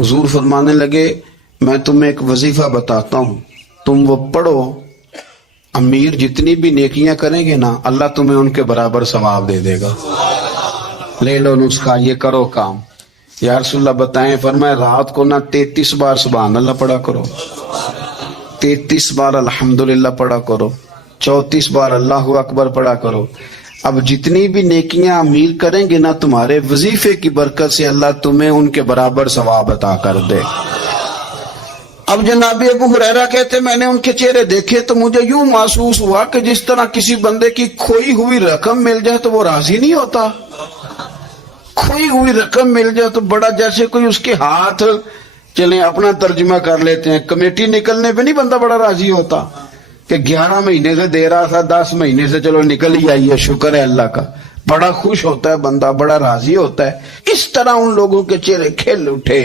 حضور فرمانے لگے میں تمہیں ایک وظیفہ بتاتا ہوں، تم وہ پڑھو، امیر جتنی بھی نیکیاں کریں گے نا اللہ تمہیں ان کے برابر ثواب دے دے گا۔ لے لو نسخہ، یہ کرو کام۔ یا رسول اللہ بتائیں، فرمائے رات کو نا 33 بار سبحان اللہ پڑھا کرو، 33 بار الحمدللہ پڑھا کرو، 34 بار اللہ اکبر پڑھا کرو۔ اب جتنی بھی نیکیاں امیر کریں گے نا تمہارے وظیفے کی برکت سے اللہ تمہیں ان کے برابر ثواب عطا کر دے۔ اب جناب ابو ہریرہ کہتے میں نے ان کے چہرے دیکھے تو مجھے یوں محسوس ہوا کہ جس طرح کسی بندے کی کھوئی ہوئی رقم مل جائے تو وہ راضی نہیں ہوتا۔ کھوئی ہوئی رقم مل جائے تو بڑا جیسے کوئی اس کے ہاتھ، چلیں اپنا ترجمہ کر لیتے ہیں، کمیٹی نکلنے پہ نہیں بندہ بڑا راضی ہوتا کہ 11 مہینے سے دے رہا تھا، 10 مہینے سے چلو نکل ہی آئی ہے، شکر ہے اللہ کا، بڑا خوش ہوتا ہے بندہ، بڑا راضی ہوتا ہے۔ اس طرح ان لوگوں کے چہرے کھل اٹھے،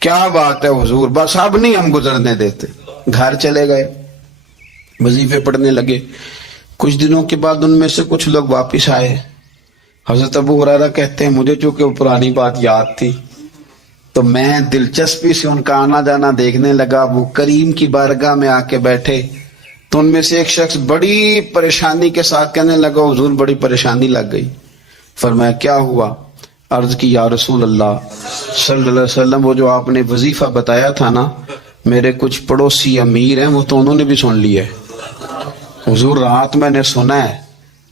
کیا بات ہے حضور، بس اب نہیں ہم گزرنے دیتے۔ گھر چلے گئے، وظیفے پڑھنے لگے۔ کچھ دنوں کے بعد ان میں سے کچھ لوگ واپس آئے۔ حضرت ابو ہریرہ کہتے ہیں مجھے چونکہ وہ پرانی بات یاد تھی تو میں دلچسپی سے ان کا آنا جانا دیکھنے لگا۔ وہ کریم کی بارگاہ میں آ کے بیٹھے تو ان میں سے ایک شخص بڑی پریشانی کے ساتھ کہنے لگا حضور بڑی پریشانی لگ گئی۔ فرمایا کیا ہوا؟ عرض کی یا رسول اللہ صلی اللہ علیہ وسلم وہ جو آپ نے وظیفہ بتایا تھا نا، میرے کچھ پڑوسی امیر ہیں وہ تو انہوں نے بھی سن لیا ہے۔ حضور رات میں نے سنا ہے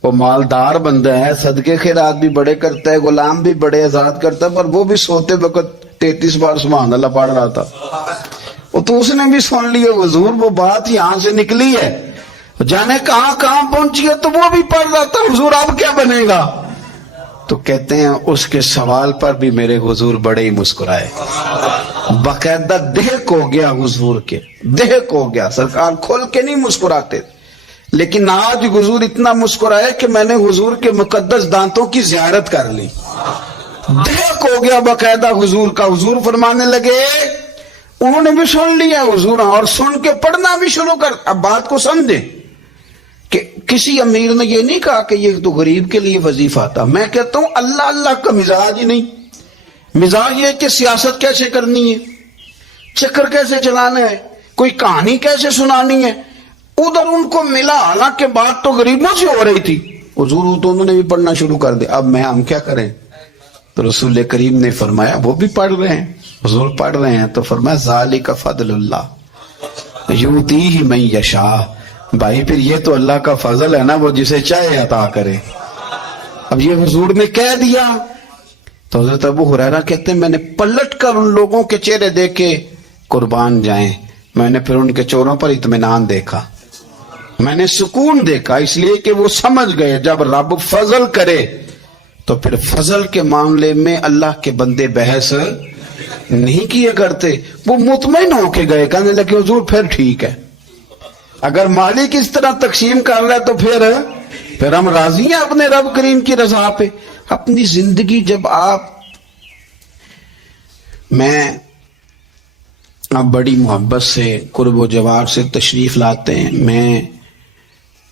وہ مالدار بندہ ہے، صدقے خیرات بھی بڑے کرتا ہے، غلام بھی بڑے آزاد کرتا ہے، پر وہ بھی سوتے وقت 33 بار سبحان اللہ پڑھ رہا تھا۔ وہ تو اس نے بھی سن لیا حضور، وہ بات یہاں سے نکلی ہے، جانے کہاں کہاں پہنچی ہے، تو وہ بھی پڑھ رہا تھا حضور اب کیا بنے گا؟ تو کہتے ہیں اس کے سوال پر بھی میرے حضور بڑے ہی مسکرائے، باقاعدہ دہک ہو گیا حضور کے، دہک ہو گیا۔ سرکار کھول کے نہیں مسکراتے، لیکن آج حضور اتنا مسکرائے کہ میں نے حضور کے مقدس دانتوں کی زیارت کر لی، دہک ہو گیا باقاعدہ حضور کا۔ حضور فرمانے لگے انہوں نے بھی سن لیا حضور، اور سن کے پڑھنا بھی شروع کر۔ اب بات کو سمجھیں کہ کسی امیر نے یہ نہیں کہا کہ یہ تو غریب کے لیے وظیفہ تھا۔ میں کہتا ہوں اللہ اللہ کا مزاج ہی نہیں، مزاج یہ کہ سیاست کیسے کرنی ہے، چکر کیسے چلانا ہے، کوئی کہانی کیسے سنانی ہے۔ ادھر ان کو ملا، حالانکہ بات تو غریبوں سے ہو رہی تھی، حضور تو انہوں نے بھی پڑھنا شروع کر دیا۔ اب ہم کیا کریں؟ تو رسول کریم نے فرمایا وہ بھی پڑھ رہے ہیں، حضور پڑھ رہے ہیں، تو فرمایا ذالک فضل اللہ یؤتیہ من یشاء۔ بھائی پھر یہ تو اللہ کا فضل ہے نا، وہ جسے چاہے عطا کرے۔ اب یہ حضور نے کہہ دیا تو حضرت ابو ہریرہ کہتے ہیں میں نے پلٹ کر ان لوگوں کے چہرے دیکھے، قربان جائیں، میں نے پھر ان کے چہروں پر اطمینان دیکھا، میں نے سکون دیکھا، اس لیے کہ وہ سمجھ گئے جب رب فضل کرے تو پھر فضل کے معاملے میں اللہ کے بندے بحث نہیں کیے کرتے۔ وہ مطمئن ہو کے گئے، کہنے لگے حضور پھر ٹھیک ہے، اگر مالک اس طرح تقسیم کر رہا ہے تو پھر ہم راضی ہیں اپنے رب کریم کی رضا پہ۔ اپنی زندگی جب میں بڑی محبت سے قرب و جوار سے تشریف لاتے ہیں، میں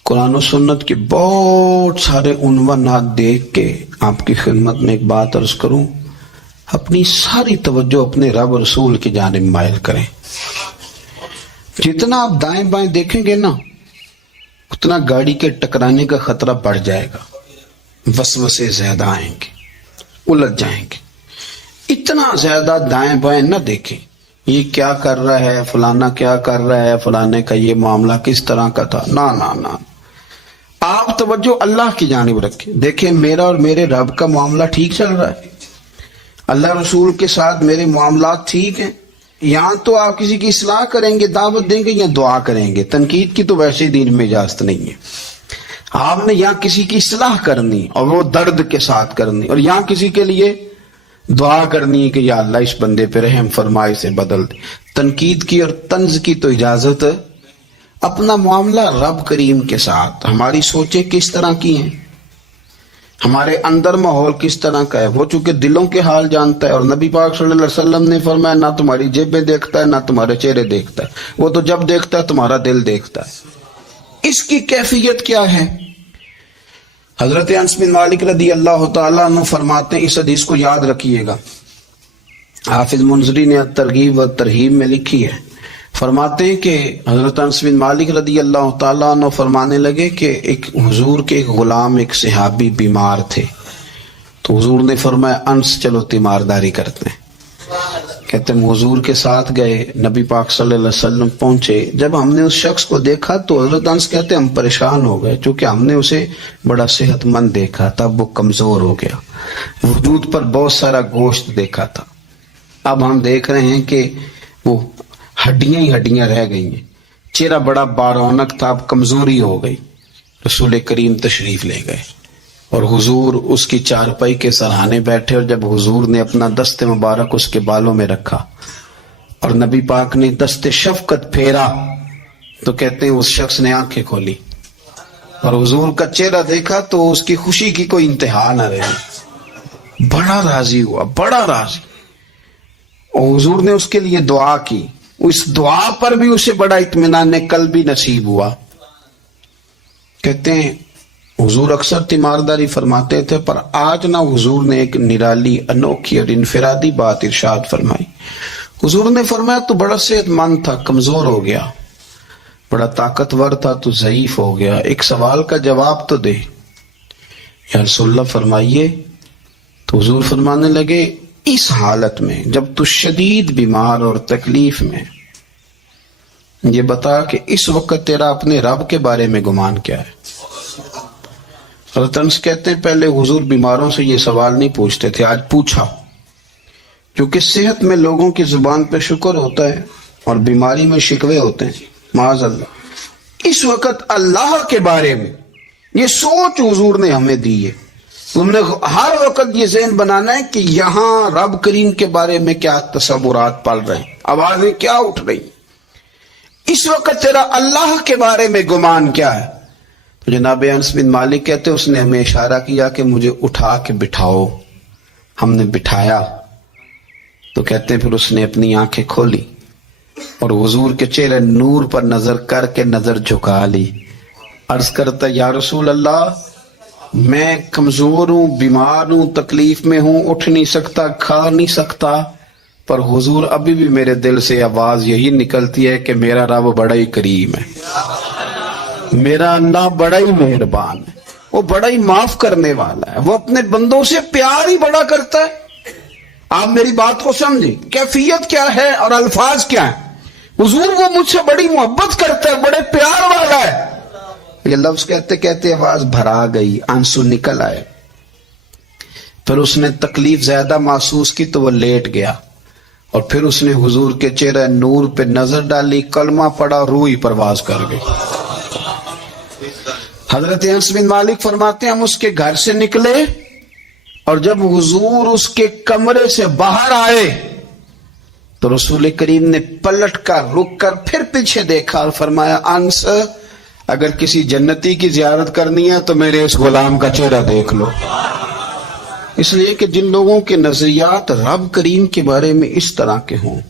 قرآن و سنت کے بہت سارے عنوانات دیکھ کے آپ کی خدمت میں ایک بات عرض کروں، اپنی ساری توجہ اپنے رب رسول کی جانب مائل کریں۔ جتنا آپ دائیں بائیں دیکھیں گے نا اتنا گاڑی کے ٹکرانے کا خطرہ بڑھ جائے گا، وسوسے زیادہ آئیں گے، الجھ جائیں گے۔ اتنا زیادہ دائیں بائیں نہ دیکھیں، یہ کیا کر رہا ہے، فلانا کیا کر رہا ہے، فلانے کا یہ معاملہ کس طرح کا تھا، نہ آپ توجہ اللہ کی جانب رکھیں۔ دیکھیں میرا اور میرے رب کا معاملہ ٹھیک چل رہا ہے، اللہ رسول کے ساتھ میرے معاملات ٹھیک ہیں۔ یہاں تو آپ کسی کی اصلاح کریں گے، دعوت دیں گے یا دعا کریں گے، تنقید کی تو ویسے ہی دین میں اجازت نہیں ہے۔ آپ نے یہاں کسی کی اصلاح کرنی اور وہ درد کے ساتھ کرنی، اور یہاں کسی کے لیے دعا کرنی کہ یا اللہ اس بندے پہ رحم فرما، اسے بدل دے۔ تنقید کی اور طنز کی تو اجازت، اپنا معاملہ رب کریم کے ساتھ، ہماری سوچیں کس طرح کی ہیں، ہمارے اندر ماحول کس طرح کا ہے، وہ چونکہ دلوں کے حال جانتا ہے، اور نبی پاک صلی اللہ علیہ وسلم نے فرمایا نہ تمہاری جیبیں دیکھتا ہے نہ تمہارے چہرے دیکھتا ہے، وہ تو جب دیکھتا ہے تمہارا دل دیکھتا ہے۔ اس کی کیفیت کیا ہے؟ حضرت انس بن مالک رضی اللہ تعالیٰ عنہ فرماتے ہیں، اس حدیث کو یاد رکھیے گا، حافظ منذری نے ترغیب و ترہیب میں لکھی ہے، فرماتے ہیں کہ حضرت انس بن مالک رضی اللہ تعالیٰ عنہ فرمانے لگے کہ ایک حضور کے ایک غلام ایک صحابی بیمار تھے، تو حضور نے فرمایا انس چلو تیمارداری کرتے ہیں۔ کہتے ہیں حضور کے ساتھ گئے، نبی پاک صلی اللہ علیہ وسلم پہنچے، جب ہم نے اس شخص کو دیکھا تو حضرت انس کہتے ہیں ہم پریشان ہو گئے، چونکہ ہم نے اسے بڑا صحت مند دیکھا تھا، وہ کمزور ہو گیا، وجود پر بہت سارا گوشت دیکھا تھا، اب ہم دیکھ رہے ہیں کہ وہ ہڈیاں ہی ہڈیاں رہ گئی ہیں، چہرہ بڑا بارونق تھا، اب کمزوری ہو گئی۔ رسول کریم تشریف لے گئے اور حضور اس کی چارپائی کے سرہانے بیٹھے، اور جب حضور نے اپنا دست مبارک اس کے بالوں میں رکھا اور نبی پاک نے دست شفقت پھیرا تو کہتے ہیں اس شخص نے آنکھیں کھولی اور حضور کا چہرہ دیکھا تو اس کی خوشی کی کوئی انتہا نہ رہی، بڑا راضی ہوا، بڑا راضی، اور حضور نے اس کے لیے دعا کی، اس دعا پر بھی اسے بڑا اطمینان قلب بھی نصیب ہوا۔ کہتے ہیں حضور اکثر تیمارداری فرماتے تھے، پر آج نہ حضور نے ایک نرالی انوکھی اور انفرادی بات ارشاد فرمائی۔ حضور نے فرمایا تو بڑا صحت مند تھا، کمزور ہو گیا، بڑا طاقتور تھا تو ضعیف ہو گیا، ایک سوال کا جواب تو دے۔ یا رسول اللہ فرمائیے۔ تو حضور فرمانے لگے اس حالت میں جب تو شدید بیمار اور تکلیف میں، یہ بتا کہ اس وقت تیرا اپنے رب کے بارے میں گمان کیا ہے؟ حضرت انس کہتے ہیں پہلے حضور بیماروں سے یہ سوال نہیں پوچھتے تھے، آج پوچھا، کیونکہ صحت میں لوگوں کی زبان پہ شکر ہوتا ہے اور بیماری میں شکوے ہوتے ہیں، معاذ اللہ۔ اس وقت اللہ کے بارے میں یہ سوچ حضور نے ہمیں دی ہے، تم نے ہر وقت یہ ذہن بنانا ہے کہ یہاں رب کریم کے بارے میں کیا تصورات پل رہے ہیں، آوازیں کیا اٹھ رہی ہیں، اس وقت تیرا اللہ کے بارے میں گمان کیا ہے؟ تو جناب انس بن مالک کہتے اس نے ہمیں اشارہ کیا کہ مجھے اٹھا کے بٹھاؤ، ہم نے بٹھایا تو کہتے ہیں پھر اس نے اپنی آنکھیں کھولی اور حضور کے چہرے نور پر نظر کر کے نظر جھکا لی، عرض کرتا یا رسول اللہ میں کمزور ہوں، بیمار ہوں، تکلیف میں ہوں، اٹھ نہیں سکتا، کھا نہیں سکتا، پر حضور ابھی بھی میرے دل سے آواز یہی نکلتی ہے کہ میرا رب بڑا ہی کریم ہے، میرا اللہ بڑا ہی مہربان ہے، وہ بڑا ہی معاف کرنے والا ہے، وہ اپنے بندوں سے پیار ہی بڑا کرتا ہے۔ آپ میری بات کو سمجھیں، کیفیت کیا ہے اور الفاظ کیا ہیں۔ حضور وہ مجھ سے بڑی محبت کرتا ہے، بڑے پیار والا ہے۔ یہ لفظ کہتے کہتے آواز بھرا گئی، آنسو نکل آئے، پھر اس نے تکلیف زیادہ محسوس کی تو وہ لیٹ گیا، اور پھر اس نے حضور کے چہرے نور پہ نظر ڈالی، کلمہ پڑا، روح ہی پرواز کر گئی۔ حضرت انس بن مالک فرماتے ہیں ہم اس کے گھر سے نکلے اور جب حضور اس کے کمرے سے باہر آئے تو رسول کریم نے پلٹ کر رک کر پھر پیچھے دیکھا اور فرمایا انس اگر کسی جنتی کی زیارت کرنی ہے تو میرے اس غلام کا چہرہ دیکھ لو۔ اس لیے کہ جن لوگوں کے نظریات رب کریم کے بارے میں اس طرح کے ہوں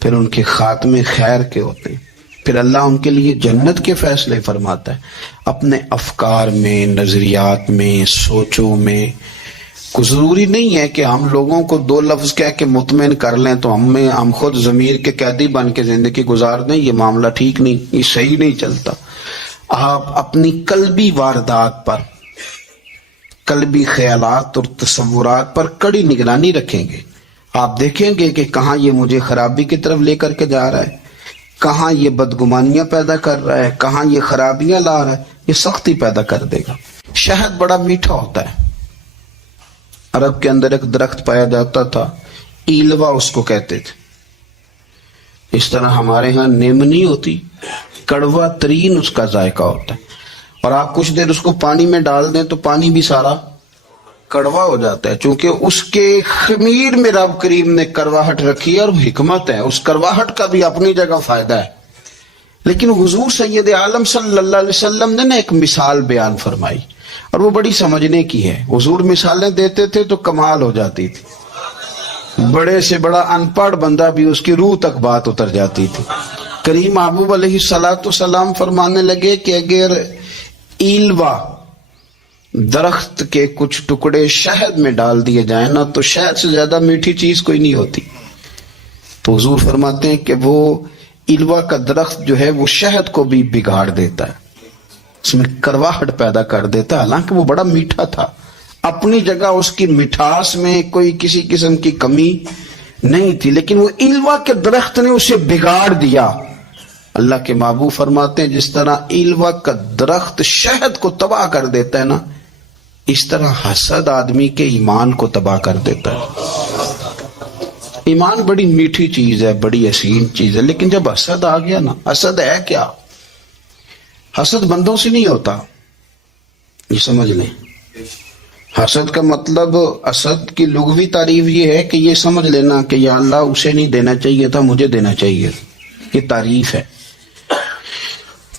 پھر ان کے خاتمے خیر کے ہوتے ہیں، پھر اللہ ان کے لیے جنت کے فیصلے فرماتا ہے۔ اپنے افکار میں، نظریات میں، سوچوں میں کوئی ضروری نہیں ہے کہ ہم لوگوں کو دو لفظ کہہ کے مطمئن کر لیں تو ہم خود ضمیر کے قیدی بن کے زندگی گزار دیں، یہ معاملہ ٹھیک نہیں، یہ صحیح نہیں چلتا۔ آپ اپنی قلبی واردات پر، قلبی خیالات اور تصورات پر کڑی نگرانی رکھیں گے، آپ دیکھیں گے کہ کہاں یہ مجھے خرابی کی طرف لے کر کے جا رہا ہے، کہاں یہ بدگمانیاں پیدا کر رہا ہے، کہاں یہ خرابیاں لا رہا ہے، یہ سختی پیدا کر دے گا۔ شہد بڑا میٹھا ہوتا ہے، عرب کے اندر ایک درخت پایا جاتا تھا، ایلوا اس کو کہتے تھے، اس طرح ہمارے ہاں نیمنی ہوتی، کڑوا ترین اس کا ذائقہ ہوتا ہے، اور آپ کچھ دیر اس کو پانی میں ڈال دیں تو پانی بھی سارا کڑوا ہو جاتا ہے، چونکہ اس کے خمیر میں رب کریم نے کرواہٹ رکھی ہے اور حکمت ہے، اس کرواہٹ کا بھی اپنی جگہ فائدہ ہے۔ لیکن حضور سید عالم صلی اللہ علیہ وسلم نے ایک مثال بیان فرمائی اور وہ بڑی سمجھنے کی ہے۔ حضور مثالیں دیتے تھے تو کمال ہو جاتی تھی، بڑے سے بڑا ان پڑھ بندہ بھی اس کی روح تک بات اتر جاتی تھی۔ کریم محبوب علیہ السلام فرمانے لگے کہ اگر ایلوا درخت کے کچھ ٹکڑے شہد میں ڈال دیے جائیں نا تو شہد سے زیادہ میٹھی چیز کوئی نہیں ہوتی۔ تو حضور فرماتے ہیں کہ وہ علوا کا درخت جو ہے وہ شہد کو بھی بگاڑ دیتا ہے، اس میں کرواہٹ پیدا کر دیتا ہے، حالانکہ وہ بڑا میٹھا تھا، اپنی جگہ اس کی مٹھاس میں کوئی کسی قسم کی کمی نہیں تھی، لیکن وہ علوا کے درخت نے اسے بگاڑ دیا۔ اللہ کے محبوب فرماتے ہیں جس طرح علوا کا درخت شہد کو تباہ کر دیتا ہے نا، اس طرح حسد آدمی کے ایمان کو تباہ کر دیتا ہے۔ ایمان بڑی میٹھی چیز ہے، بڑی حسین چیز ہے، لیکن جب حسد آ گیا نا، حسد ہے کیا؟ حسد بندوں سے نہیں ہوتا، یہ سمجھ لیں۔ حسد کا مطلب، حسد کی لغوی تعریف یہ ہے کہ یہ سمجھ لینا کہ یا اللہ اسے نہیں دینا چاہیے تھا، مجھے دینا چاہیے، یہ تعریف ہے۔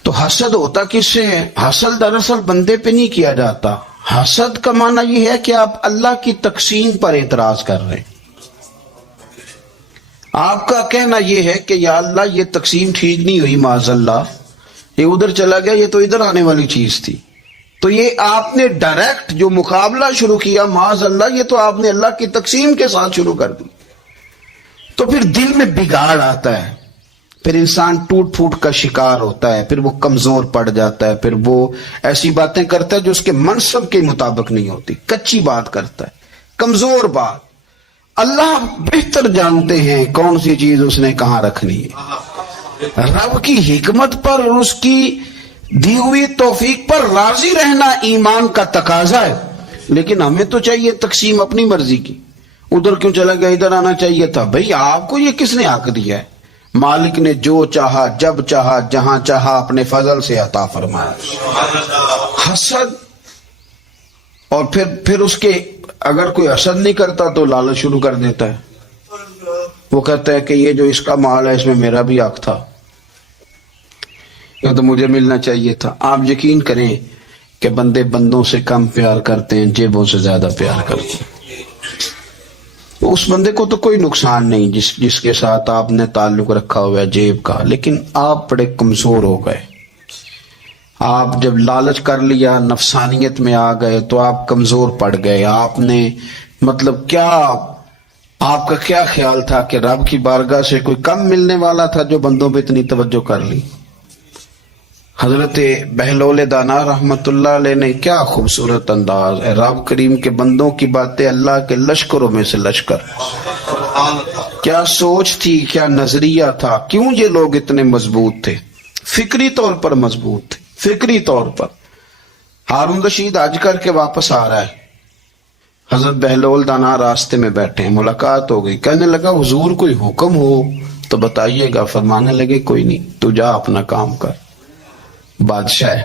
تو حسد ہوتا کس سے ہے؟ حسد دراصل بندے پہ نہیں کیا جاتا، حسد کا معنی یہ ہے کہ آپ اللہ کی تقسیم پر اعتراض کر رہے ہیں۔ آپ کا کہنا یہ ہے کہ یا اللہ یہ تقسیم ٹھیک نہیں ہوئی، معاذ اللہ یہ ادھر چلا گیا، یہ تو ادھر آنے والی چیز تھی، تو یہ آپ نے ڈائریکٹ جو مقابلہ شروع کیا، معاذ اللہ یہ تو آپ نے اللہ کی تقسیم کے ساتھ شروع کر دی۔ تو پھر دل میں بگاڑ آتا ہے، پھر انسان ٹوٹ پھوٹ کا شکار ہوتا ہے، پھر وہ کمزور پڑ جاتا ہے، پھر وہ ایسی باتیں کرتا ہے جو اس کے منصب کے مطابق نہیں ہوتی، کچی بات کرتا ہے، کمزور بات۔ اللہ بہتر جانتے ہیں کون سی چیز اس نے کہاں رکھنی ہے۔ رب کی حکمت پر اور اس کی دی ہوئی توفیق پر راضی رہنا ایمان کا تقاضا ہے، لیکن ہمیں تو چاہیے تقسیم اپنی مرضی کی، ادھر کیوں چلا گیا، ادھر آنا چاہیے تھا۔ بھئی آپ کو یہ کس نے حق دیا ہے؟ مالک نے جو چاہا، جب چاہا، جہاں چاہا اپنے فضل سے عطا فرمایا۔ حسد، اور پھر اس کے اگر کوئی حسد نہیں کرتا تو لالچ شروع کر دیتا ہے، وہ کہتا ہے کہ یہ جو اس کا مال ہے اس میں میرا بھی حق تھا، یہ تو مجھے ملنا چاہیے تھا۔ آپ یقین کریں کہ بندے بندوں سے کم پیار کرتے ہیں، جیبوں سے زیادہ پیار کرتے ہیں۔ اس بندے کو تو کوئی نقصان نہیں جس کے ساتھ آپ نے تعلق رکھا ہوا ہے جیب کا، لیکن آپ بڑے کمزور ہو گئے۔ آپ جب لالچ کر لیا، نفسانیت میں آ گئے تو آپ کمزور پڑ گئے۔ آپ نے مطلب کیا، آپ کا کیا خیال تھا کہ رب کی بارگاہ سے کوئی کم ملنے والا تھا جو بندوں پہ اتنی توجہ کر لی؟ حضرت بہلول دانا رحمت اللہ علیہ نے کیا خوبصورت انداز ہے، رب کریم کے بندوں کی باتیں اللہ کے لشکروں میں سے لشکر، کیا سوچ تھی، کیا نظریہ تھا، کیوں یہ لوگ اتنے مضبوط تھے، فکری طور پر مضبوط تھے، فکری طور پر۔ ہارون رشید حج کر کے واپس آ رہا ہے، حضرت بہلول دانا راستے میں بیٹھے ہیں، ملاقات ہو گئی، کہنے لگا حضور کوئی حکم ہو تو بتائیے گا۔ فرمانے لگے کوئی نہیں، تو جا اپنا کام کر۔ بادشاہ ہے،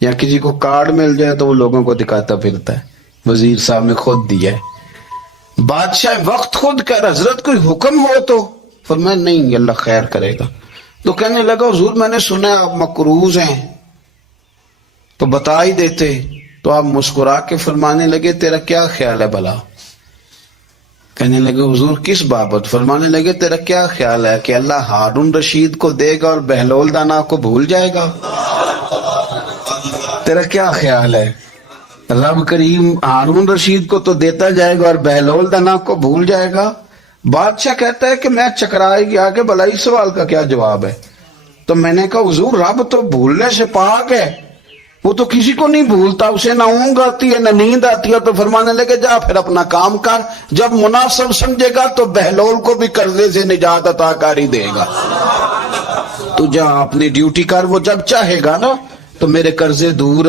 یا کسی کو کارڈ مل جائے تو وہ لوگوں کو دکھاتا پھرتا ہے، وزیر صاحب نے خود دیا ہے، بادشاہ وقت خود کہہ رہا حضرت کوئی حکم ہو تو، فرمایا نہیں اللہ خیر کرے گا۔ تو کہنے لگا حضور میں نے سنا آپ مقروض ہیں تو بتا ہی دیتے۔ تو آپ مسکرا کے فرمانے لگے تیرا کیا خیال ہے بھلا؟ کہنے لگے حضور کس بابت؟ فرمانے لگے تیرا کیا خیال ہے کہ اللہ ہارون رشید کو دے گا اور بہلول دانا کو بھول جائے گا؟ تیرا کیا خیال ہے رب کریم ہارون رشید کو تو دیتا جائے گا اور بہلول دانا کو بھول جائے گا؟ بادشاہ کہتا ہے کہ میں چکرائے گیا کہ بھلا اس سوال کا کیا جواب ہے؟ تو میں نے کہا حضور رب تو بھولنے سے پاک ہے، وہ تو کسی کو نہیں بھولتا، اسے نہ اونگ آتی ہے نہ نیند آتی ہے۔ تو فرمانے لگے جا پھر اپنا کام کر، جب مناسب سمجھے گا تو بہلول کو بھی قرضے سے نجات عطا کر ہی دے گا۔ تو جا اپنی ڈیوٹی کر، وہ جب چاہے گا نا تو میرے قرضے دور۔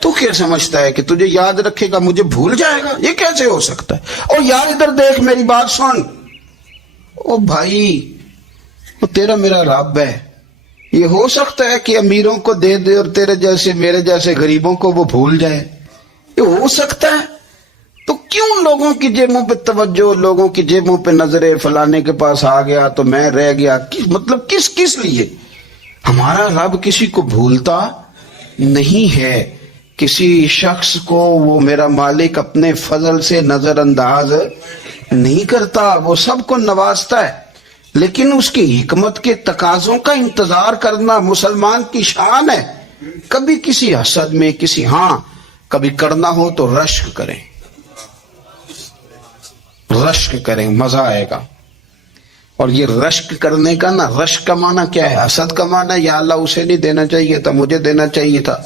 تو کیا سمجھتا ہے کہ تجھے یاد رکھے گا مجھے بھول جائے گا؟ یہ کیسے ہو سکتا ہے؟ اور یار ادھر دیکھ میری بات سن، او بھائی وہ تیرا میرا رب ہے، یہ ہو سکتا ہے کہ امیروں کو دے دے اور تیرے جیسے میرے جیسے غریبوں کو وہ بھول جائے؟ یہ ہو سکتا ہے؟ تو کیوں لوگوں کی جیبوں پہ توجہ، لوگوں کی جیبوں پہ نظریں، فلانے کے پاس آ گیا تو میں رہ گیا، مطلب کس لیے؟ ہمارا رب کسی کو بھولتا نہیں ہے، کسی شخص کو وہ میرا مالک اپنے فضل سے نظر انداز نہیں کرتا، وہ سب کو نوازتا ہے، لیکن اس کی حکمت کے تقاضوں کا انتظار کرنا مسلمان کی شان ہے۔ کبھی کسی حسد میں کبھی کرنا ہو تو رشک کریں، مزہ آئے گا۔ اور یہ رشک کرنے کا نا، رشک کا معنی کیا ہے؟ حسد کا معنی یا اللہ اسے نہیں دینا چاہیے تھا، مجھے دینا چاہیے تھا،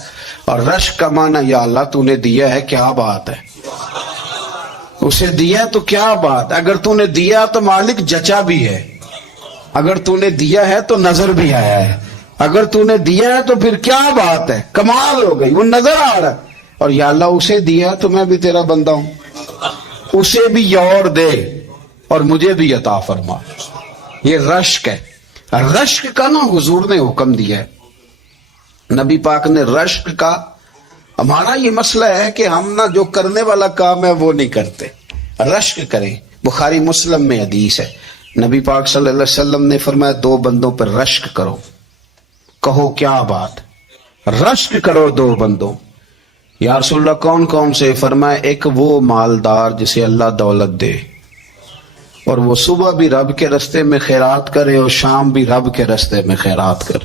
اور رشک کا معنی یا اللہ تو نے دیا ہے، کیا بات ہے، اسے دیا تو کیا بات، اگر تو نے دیا تو مالک جچا بھی ہے، اگر تو نے دیا ہے تو نظر بھی آیا ہے، اگر تو نے دیا ہے تو پھر کیا بات ہے، کمال ہو گئی، وہ نظر آ رہا ہے، اور یا اللہ اسے دیا تو میں بھی تیرا بندہ ہوں، اسے بھی اور دے اور مجھے بھی عطا فرما۔ یہ رشک ہے۔ رشک کا نا حضور نے حکم دیا ہے، نبی پاک نے رشک کا۔ ہمارا یہ مسئلہ ہے کہ ہم نا جو کرنے والا کام ہے وہ نہیں کرتے، رشک کریں۔ بخاری مسلم میں حدیث ہے، نبی پاک صلی اللہ علیہ وسلم نے فرمایا 2 بندوں پر رشک کرو۔ کہو کیا بات، رشک کرو 2 بندوں۔ یا رسول اللہ کون کون سے؟ فرمایا ایک وہ مالدار جسے اللہ دولت دے اور وہ صبح بھی رب کے رستے میں خیرات کرے اور شام بھی رب کے رستے میں خیرات کرے،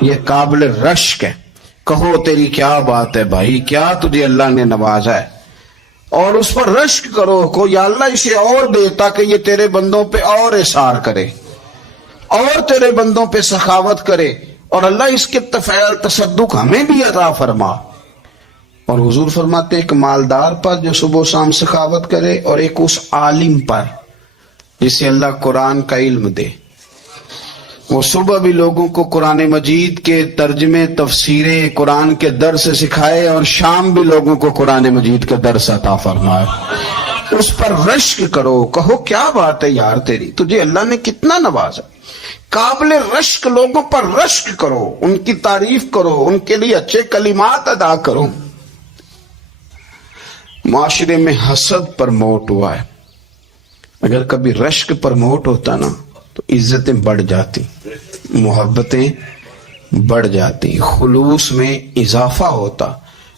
یہ قابل رشک ہے۔ کہو تیری کیا بات ہے بھائی، کیا تجھے اللہ نے نوازا ہے، اور اس پر رشک کرو کو یا اللہ اسے اور دے تاکہ یہ تیرے بندوں پہ اور اثار کرے اور تیرے بندوں پہ سخاوت کرے، اور اللہ اس کے تفعیل تصدق ہمیں بھی عطا فرما۔ اور حضور فرماتے ایک مالدار پر جو صبح و شام سخاوت کرے، اور ایک اس عالم پر جسے اللہ قرآن کا علم دے، وہ صبح بھی لوگوں کو قرآن مجید کے ترجمے تفسیریں قرآن کے درس سکھائے، اور شام بھی لوگوں کو قرآن مجید کا درس عطا فرمائے۔ اس پر رشک کرو، کہو کیا بات ہے یار تیری، تجھے اللہ نے کتنا نوازا۔ قابل رشک لوگوں پر رشک کرو، ان کی تعریف کرو، ان کے لیے اچھے کلمات ادا کرو۔ معاشرے میں حسد پرموٹ ہوا ہے، اگر کبھی رشک پرموٹ ہوتا نا تو عزتیں بڑھ جاتی، محبتیں بڑھ جاتی، خلوص میں اضافہ ہوتا،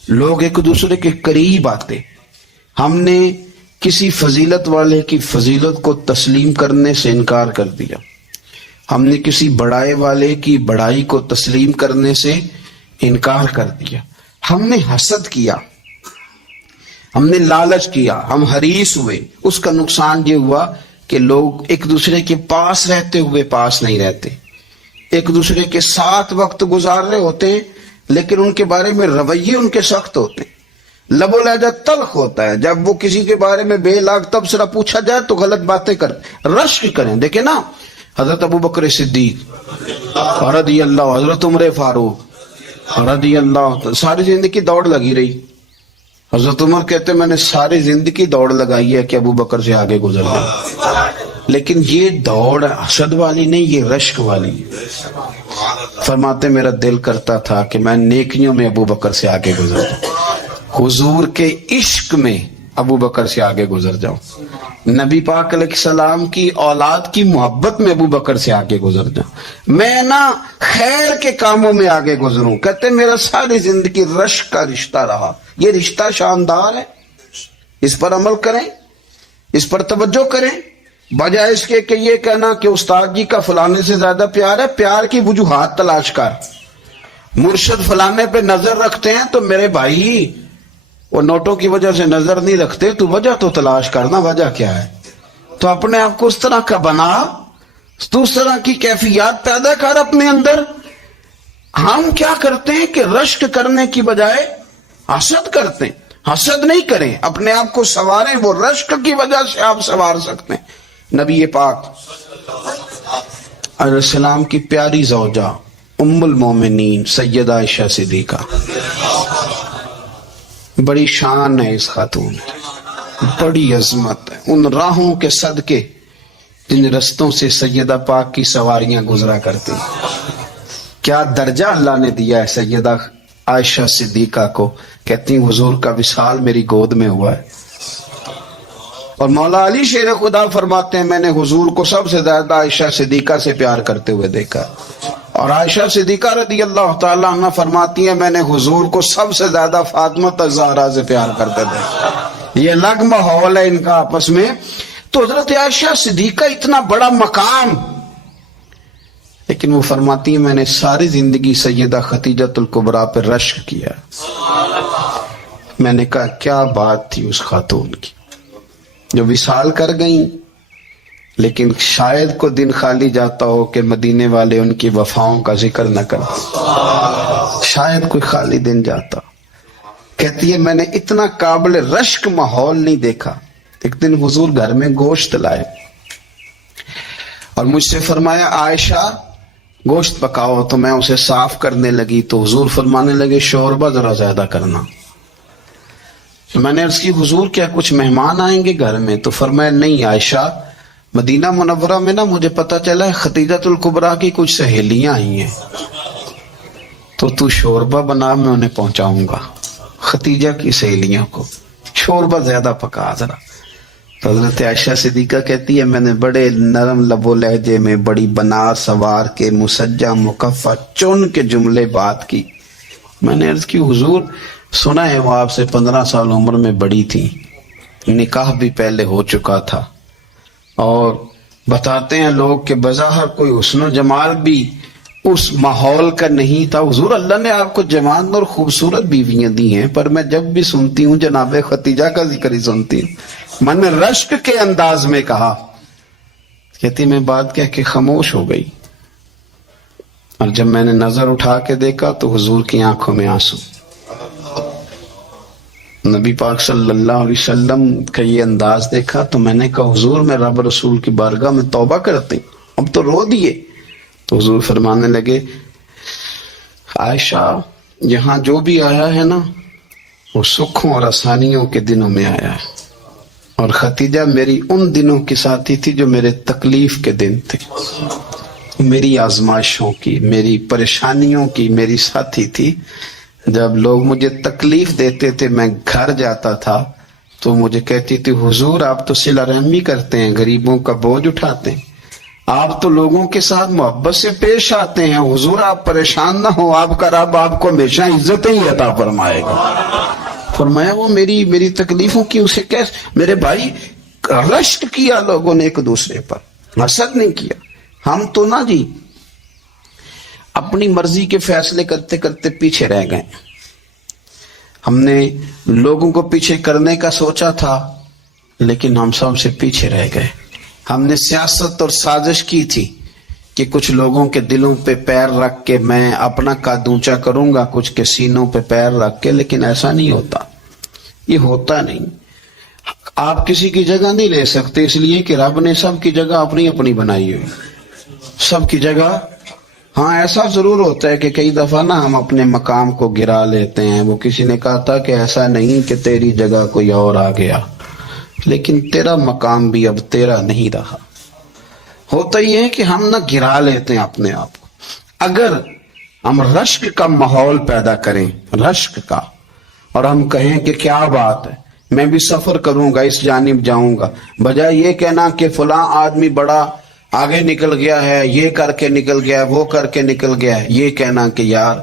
لوگ ایک دوسرے کے قریب آتے۔ ہم نے کسی فضیلت والے کی فضیلت کو تسلیم کرنے سے انکار کر دیا، ہم نے کسی بڑائی والے کی بڑائی کو تسلیم کرنے سے انکار کر دیا، ہم نے حسد کیا، ہم نے لالچ کیا، ہم حریص ہوئے۔ اس کا نقصان یہ ہوا کہ لوگ ایک دوسرے کے پاس رہتے ہوئے پاس نہیں رہتے، ایک دوسرے کے ساتھ وقت گزار رہے ہوتے ہیں لیکن ان کے بارے میں رویے ان کے سخت ہوتے ہیں، لب و لہجہ تلخ ہوتا ہے، جب وہ کسی کے بارے میں بے لاگ تبصرہ پوچھا جائے تو غلط باتیں کرتے۔ رشک کریں، دیکھیں نا حضرت ابو بکر صدیق رضی اللہ، حضرت عمر فاروق رضی اللہ، ساری زندگی دوڑ لگی رہی۔ حضرت عمر کہتے میں نے ساری زندگی دوڑ لگائی ہے کہ ابو بکر سے آگے گزر جائے، لیکن یہ دوڑ حسد والی نہیں، یہ رشک والی۔ فرماتے میرا دل کرتا تھا کہ میں نیکیوں میں ابو بکر سے آگے گزر جاؤں، حضور کے عشق میں ابو بکر سے آگے گزر جاؤں، نبی پاک علیہ السلام کی اولاد کی محبت میں ابو بکر سے آگے گزر جاؤں، میں نا خیر کے کاموں میں آگے گزروں۔ کہتے میرا ساری زندگی رشک کا رشتہ رہا۔ یہ رشتہ شاندار ہے، اس پر عمل کریں، اس پر توجہ کریں، بجائے اس کے کہ یہ کہنا کہ استاد جی کا فلانے سے زیادہ پیار ہے۔ پیار کی وجوہات تلاش کر، مرشد فلانے پہ نظر رکھتے ہیں تو میرے بھائی وہ نوٹوں کی وجہ سے نظر نہیں رکھتے، تو وجہ تو تلاش کرنا، وجہ کیا ہے، تو اپنے آپ کو اس طرح کا بنا، تو اس طرح کی کیفیات پیدا کر اپنے اندر۔ ہم کیا کرتے ہیں کہ رشک کرنے کی بجائے حسد کرتے ہیں۔ حسد نہیں کریں، اپنے آپ کو سنواریں، وہ رشک کی وجہ سے آپ سنوار سکتے ہیں۔ نبی پاک علیہ السلام کی پیاری زوجہ ام المومنین سیدہ عائشہ صدیقہ، بڑی شان ہے اس خاتون، بڑی عظمت ہے ان راہوں کے صدقے جن رستوں سے سیدہ پاک کی سواریاں گزرا کرتی۔ کیا درجہ اللہ نے دیا ہے سیدہ عائشہ صدیقہ کو، کہتی ہیں حضور کا وصال میری گود میں ہوا ہے۔ اور مولا علی شیر خدا فرماتے ہیں میں نے حضور کو سب سے زیادہ عائشہ صدیقہ سے پیار کرتے ہوئے دیکھا، اور عائشہ صدیقہ رضی اللہ تعالیٰ عنہ فرماتی ہیں میں نے حضور کو سب سے زیادہ فاطمہ الزہرا سے پیار کرتے دیکھا۔ یہ الگ ماحول ہے ان کا آپس میں۔ تو حضرت عائشہ صدیقہ اتنا بڑا مقام، لیکن وہ فرماتی ہیں میں نے ساری زندگی سیدہ خدیجہ الکبریٰ پہ رشک کیا۔ میں نے کہا کیا بات تھی اس خاتون کی جو وصال کر گئیں، لیکن شاید کو دن خالی جاتا ہو کہ مدینے والے ان کی وفاؤں کا ذکر نہ کریں، شاید کوئی خالی دن جاتا۔ کہتی ہے میں نے اتنا قابل رشک ماحول نہیں دیکھا۔ ایک دن حضور گھر میں گوشت لائے اور مجھ سے فرمایا عائشہ گوشت پکاؤ، تو میں اسے صاف کرنے لگی تو حضور فرمانے لگے شوربہ ذرا زیادہ کرنا۔ میں نے عرض کی حضور کیا کچھ مہمان آئیں گے گھر میں؟ تو فرمایا نہیں عائشہ، مدینہ منورہ میں نا مجھے پتا چلا ہے خدیجۃ الکبریٰ کی کچھ سہیلیاں آئی ہیں، تو شوربہ بنا، میں انہیں پہنچاؤں گا، خدیجہ کی سہیلیوں کو شوربہ زیادہ پکا ذرا۔ تو حضرت عائشہ صدیقہ کہتی ہے میں نے بڑے نرم لب و لہجے میں بڑی بنا سوار کے مسجع مکفہ چن کے جملے بات کی۔ میں نے عرض کی حضور سنا ہے وہ آپ سے 15 سال عمر میں بڑی تھی، نکاح بھی پہلے ہو چکا تھا، اور بتاتے ہیں لوگ کہ بظاہر کوئی حسن و جمال بھی اس ماحول کا نہیں تھا۔ حضور اللہ نے آپ کو جوان اور خوبصورت بیویاں دی ہیں، پر میں جب بھی سنتی ہوں جناب خدیجہ کا ذکر ہی سنتی ہوں۔ من نے رشک کے انداز میں کہا، کہتی میں بات کہہ کے خاموش ہو گئی، اور جب میں نے نظر اٹھا کے دیکھا تو حضور کی آنکھوں میں آنسو۔ نبی پاک صلی اللہ علیہ وسلم کا یہ انداز دیکھا تو میں نے کہا حضور میں رب رسول کی بارگاہ میں توبہ کرتی ہوں، اب تو رو دیے۔ تو حضور فرمانے لگے عائشہ یہاں جو بھی آیا ہے نا وہ سکھوں اور آسانیوں کے دنوں میں آیا ہے، اور خدیجہ میری ان دنوں کی ساتھی تھی جو میرے تکلیف کے دن تھے، میری آزمائشوں کی، میری پریشانیوں کی میری ساتھی تھی۔ جب لوگ مجھے تکلیف دیتے تھے میں گھر جاتا تھا تو مجھے کہتی تھی حضور آپ تو صلہ رحمی کرتے ہیں، غریبوں کا بوجھ اٹھاتے ہیں، آپ تو لوگوں کے ساتھ محبت سے پیش آتے ہیں، حضور آپ پریشان نہ ہو، آپ کا رب آپ کو ہمیشہ عزتیں ہی عطا فرمائے گا۔ فرمایا وہ میری تکلیفوں کی اسے کیسے؟ میرے بھائی رشک کیا لوگوں نے ایک دوسرے پر، حسد نہیں کیا۔ ہم تو نا جی اپنی مرضی کے فیصلے کرتے کرتے پیچھے رہ گئے، ہم نے لوگوں کو پیچھے کرنے کا سوچا تھا لیکن ہم سب سے پیچھے رہ گئے۔ ہم نے سیاست اور سازش کی تھی کہ کچھ لوگوں کے دلوں پہ پیر رکھ کے میں اپنا قد اونچا کروں گا، کچھ کے سینوں پہ پیر رکھ کے، لیکن ایسا نہیں ہوتا، یہ ہوتا نہیں۔ آپ کسی کی جگہ نہیں لے سکتے، اس لیے کہ رب نے سب کی جگہ اپنی اپنی بنائی ہوئی، سب کی جگہ۔ ہاں ایسا ضرور ہوتا ہے کہ کئی دفعہ نا ہم اپنے مقام کو گرا لیتے ہیں۔ وہ کسی نے کہا تھا کہ ایسا نہیں کہ تیری جگہ کوئی اور آ گیا، لیکن تیرا مقام بھی اب تیرا نہیں رہا۔ ہوتا یہ ہے کہ ہم نہ گرا لیتے ہیں اپنے آپ کو۔ اگر ہم رشک کا ماحول پیدا کریں، رشک کا، اور ہم کہیں کہ کیا بات ہے میں بھی سفر کروں گا، اس جانب جاؤں گا، بجائے یہ کہنا کہ فلاں آدمی بڑا آگے نکل گیا ہے، یہ کر کے نکل گیا ہے، وہ کر کے نکل گیا ہے، یہ کہنا کہ یار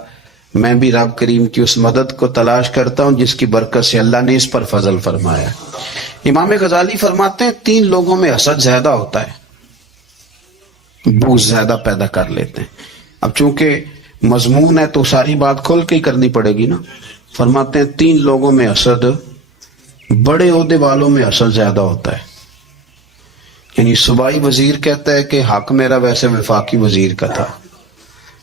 میں بھی رب کریم کی اس مدد کو تلاش کرتا ہوں جس کی برکت سے اللہ نے اس پر فضل فرمایا۔ امام غزالی فرماتے ہیں 3 لوگوں میں حسد زیادہ ہوتا ہے، بغض زیادہ پیدا کر لیتے ہیں۔ اب چونکہ مضمون ہے تو ساری بات کھول کے ہی کرنی پڑے گی نا۔ فرماتے ہیں 3 لوگوں میں حسد، بڑے عہدے والوں میں حسد زیادہ ہوتا ہے۔ یعنی صوبائی وزیر کہتا ہے کہ حق میرا ویسے وفاقی وزیر کا تھا،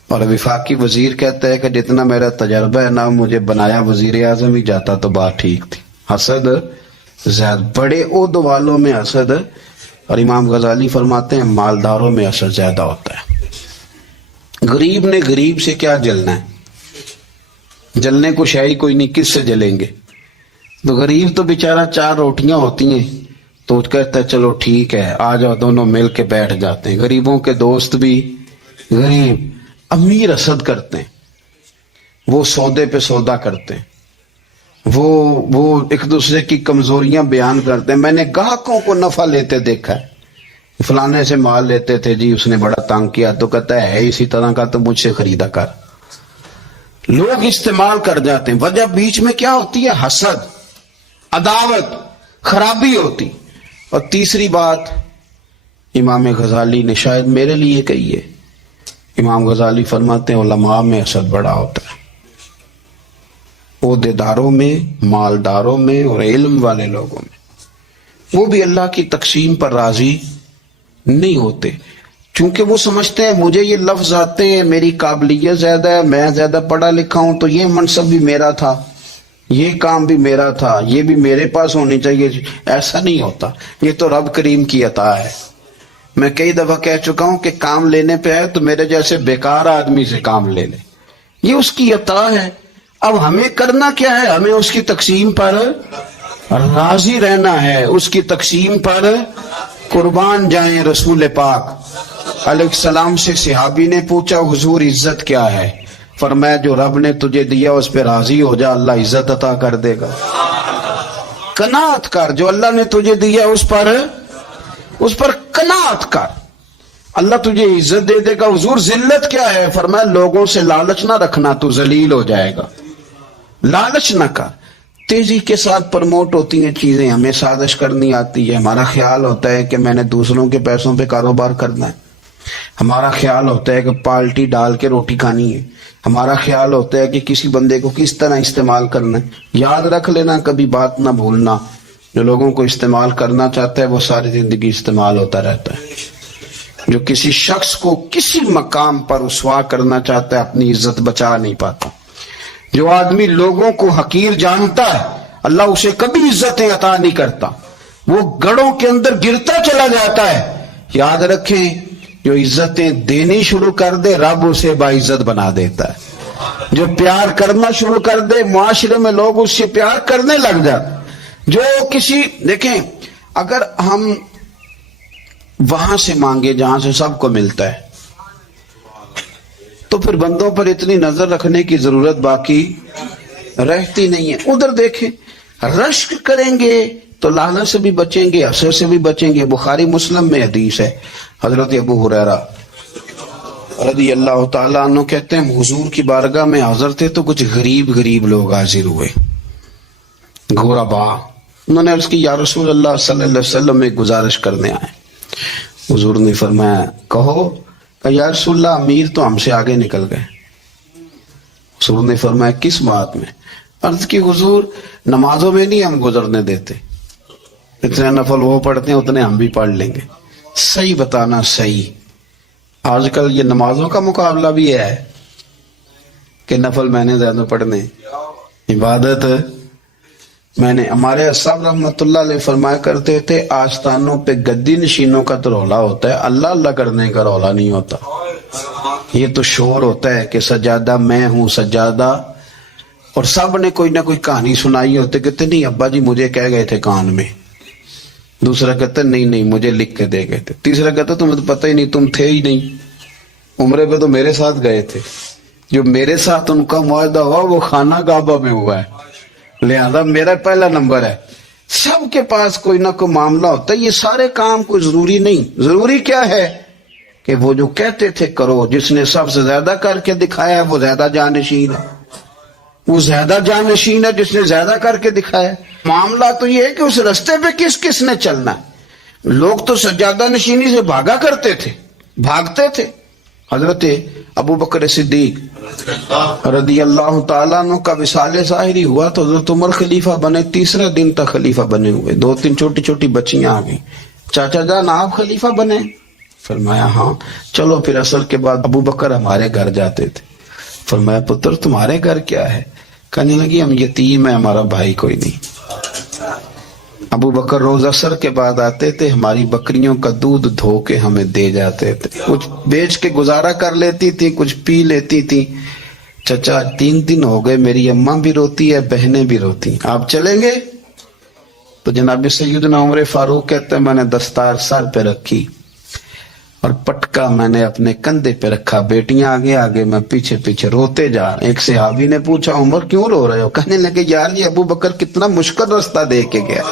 اور وفاقی وزیر کہتا ہے کہ جتنا میرا تجربہ ہے نا مجھے بنایا وزیر اعظم ہی جاتا تو بات ٹھیک تھی۔ حسد زیادہ، بڑے عہدے والوں میں حسد، اور امام غزالی فرماتے ہیں مالداروں میں حسد زیادہ ہوتا ہے۔ غریب نے غریب سے کیا جلنا ہے؟ جلنے کو شے کوئی نہیں، کس سے جلیں گے؟ تو غریب تو بیچارہ 4 روٹیاں ہوتی ہیں تو کہتا ہے چلو ٹھیک ہے آ جاؤ، دونوں مل کے بیٹھ جاتے ہیں۔ غریبوں کے دوست بھی غریب، امیر حسد کرتے ہیں، وہ سودے پہ سودا کرتے ہیں، وہ ایک دوسرے کی کمزوریاں بیان کرتے ہیں۔ میں نے گاہکوں کو نفع لیتے دیکھا ہے، فلانے سے مال لیتے تھے جی اس نے بڑا تنگ کیا، تو کہتا ہے اسی طرح کا تو مجھ سے خریدا کر۔ لوگ استعمال کر جاتے ہیں، وجہ بیچ میں کیا ہوتی ہے؟ حسد، عداوت، خرابی ہوتی۔ اور تیسری بات امام غزالی نے شاید میرے لیے کہی ہے، امام غزالی فرماتے ہیں علماء میں حسد بڑا ہوتا ہے، عہدے داروں میں، مالداروں میں، اور علم والے لوگوں میں۔ وہ بھی اللہ کی تقسیم پر راضی نہیں ہوتے، چونکہ وہ سمجھتے ہیں مجھے یہ لفظ آتے ہیں، میری قابلیت زیادہ ہے، میں زیادہ پڑھا لکھا ہوں، تو یہ منصب بھی میرا تھا، یہ کام بھی میرا تھا، یہ بھی میرے پاس ہونی چاہیے. ایسا نہیں ہوتا، یہ تو رب کریم کی عطا ہے. میں کئی دفعہ کہہ چکا ہوں کہ کام لینے پہ ہے تو میرے جیسے بیکار آدمی سے کام لے لے، یہ اس کی عطا ہے. اب ہمیں کرنا کیا ہے؟ ہمیں اس کی تقسیم پر راضی رہنا ہے، اس کی تقسیم پر قربان جائیں. رسول پاک علیہ السلام سے صحابی نے پوچھا حضور عزت کیا ہے؟ فرمایا جو رب نے تجھے دیا اس پہ راضی ہو جا، اللہ عزت عطا کر دے گا. قناعت کر، جو اللہ نے تجھے دیا اس پر قناعت کر، اللہ تجھے عزت دے دے گا. حضور ذلت کیا ہے؟ فرمایا لوگوں سے لالچ نہ رکھنا، تو ذلیل ہو جائے گا. لالچ نہ کر. تیزی کے ساتھ پرموٹ ہوتی ہیں چیزیں، ہمیں سازش کرنی آتی ہے. ہمارا خیال ہوتا ہے کہ میں نے دوسروں کے پیسوں پہ کاروبار کرنا ہے، ہمارا خیال ہوتا ہے کہ پالٹی ڈال کے روٹی کھانی ہے، ہمارا خیال ہوتا ہے کہ کسی بندے کو کس طرح استعمال کرنا ہے. یاد رکھ لینا، کبھی بات نہ بھولنا، جو لوگوں کو استعمال کرنا چاہتا ہے وہ ساری زندگی استعمال ہوتا رہتا ہے. جو کسی شخص کو کسی مقام پر رسوا کرنا چاہتا ہے اپنی عزت بچا نہیں پاتا. جو آدمی لوگوں کو حقیر جانتا ہے اللہ اسے کبھی عزتیں عطا نہیں کرتا، وہ گڑھوں کے اندر گرتا چلا جاتا ہے. یاد رکھیں جو عزتیں دینی شروع کر دے رب اسے باعزت بنا دیتا ہے. جو پیار کرنا شروع کر دے معاشرے میں لوگ اس سے پیار کرنے لگ جاتے. جو کسی دیکھیں اگر ہم وہاں سے مانگے جہاں سے سب کو ملتا ہے تو پھر بندوں پر اتنی نظر رکھنے کی ضرورت باقی رہتی نہیں ہے. ادھر دیکھیں رشک کریں گے تو لعنت سے بھی بچیں گے، حسد سے بھی بچیں گے. بخاری مسلم میں حدیث ہے، حضرت ابو ہریرہ رضی اللہ تعالیٰ عنہ کہتے ہیں حضور کی بارگاہ میں حاضر تھے تو کچھ غریب لوگ حاضر ہوئے، غربا. انہوں نے عرض کی یا رسول اللہ صلی اللہ علیہ وسلم ایک گزارش کرنے آئے. حضور نے فرمایا کہو. کہ یا رسول اللہ امیر تو ہم سے آگے نکل گئے. حضور نے فرمایا کس بات میں؟ عرض کی حضور نمازوں میں نہیں ہم گزرنے دیتے، اتنے نفل وہ پڑھتے ہیں اتنے ہم بھی پڑھ لیں گے. صحیح بتانا صحیح. آج کل یہ نمازوں کا مقابلہ بھی ہے کہ نفل میں نے زیادہ پڑھنے، عبادت میں نے. ہمارے صاحب رحمت اللہ علیہ فرمایا کرتے تھے آستانوں پہ گدی نشینوں کا تو رولا ہوتا ہے، اللہ اللہ کرنے کا رولا نہیں ہوتا. یہ تو شور ہوتا ہے کہ سجادہ میں ہوں سجادہ، اور سب نے کوئی نہ کوئی کہانی سنائی ہوتے، کہتے نہیں ابا جی مجھے کہہ گئے تھے کان میں. دوسرا کہتا نہیں مجھے لکھ کے دے گئے تھے. تیسرا کہتا تمہیں تو پتہ ہی نہیں، تم تھے ہی نہیں، عمرے پہ تو میرے ساتھ گئے تھے. جو میرے ساتھ ان کا معاہدہ ہوا وہ خانہ کعبہ میں ہوا ہے، لہذا میرا پہلا نمبر ہے. سب کے پاس کوئی نہ کوئی معاملہ ہوتا ہے. یہ سارے کام کوئی ضروری نہیں. ضروری کیا ہے کہ وہ جو کہتے تھے کرو، جس نے سب سے زیادہ کر کے دکھایا ہے وہ زیادہ جانشین ہے، وہ زیادہ جانشین ہے جس نے زیادہ کر کے دکھایا ہے. معاملہ تو یہ ہے کہ اس رستے پہ کس نے چلنا ہے. لوگ تو سجادہ نشینی سے بھاگا کرتے تھے، بھاگتے تھے. حضرت ابو بکر صدیق رضی اللہ تعالیٰ عنہ کا وصال ظاہری ہوا تو حضرت عمر خلیفہ بنے. تیسرا دن تک خلیفہ بنے ہوئے. 2-3 چھوٹی بچیاں آ گئیں. چاچا جان آپ خلیفہ بنے؟ فرمایا ہاں. چلو پھر عصر کے بعد ابو بکر ہمارے گھر جاتے تھے. فرمایا پتر تمہارے گھر کیا ہے؟ کہنے لگی ہم یتیم ہیں، ہمارا بھائی کوئی نہیں. ابو بکر روز عصر کے بعد آتے تھے، ہماری بکریوں کا دودھ دھو کے ہمیں دے جاتے تھے، کچھ بیچ کے گزارا کر لیتی تھی، کچھ پی لیتی تھی. چچا 3 دن ہو گئے، میری اماں بھی روتی ہے، بہنیں بھی روتی، آپ چلیں گے؟ تو جناب سیدنا عمر فاروق کہتے ہیں میں نے دستار سر پہ رکھی اور پٹکا میں نے اپنے کندھے پہ رکھا، بیٹیاں آگے میں پیچھے روتے جا رہے. ایک صحابی نے پوچھا عمر کیوں رو رہے ہو؟ کہنے لگے یار یہ ابو بکر کتنا مشکل رستہ دے کے گیا،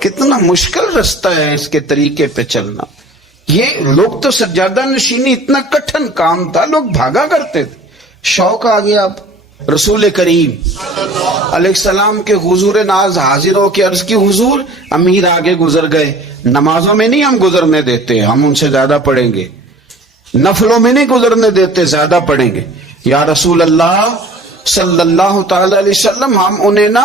کتنا مشکل رستہ ہے اس کے طریقے پہ چلنا. یہ لوگ تو سجادہ نشینی اتنا کٹھن کام تھا، لوگ بھاگا کرتے تھے. شوق آ گیا. اب رسول کریم علیہ السلام کے حضور ناز حاضر ہو کے عرض کی حضور امیر آگے گزر گئے، نمازوں میں نہیں ہم گزرنے دیتے، ہم ان سے زیادہ پڑھیں گے. نفلوں میں نہیں گزرنے دیتے، زیادہ پڑھیں گے. یا رسول اللہ صلی اللہ تعالی علیہ وسلم ہم انہیں نا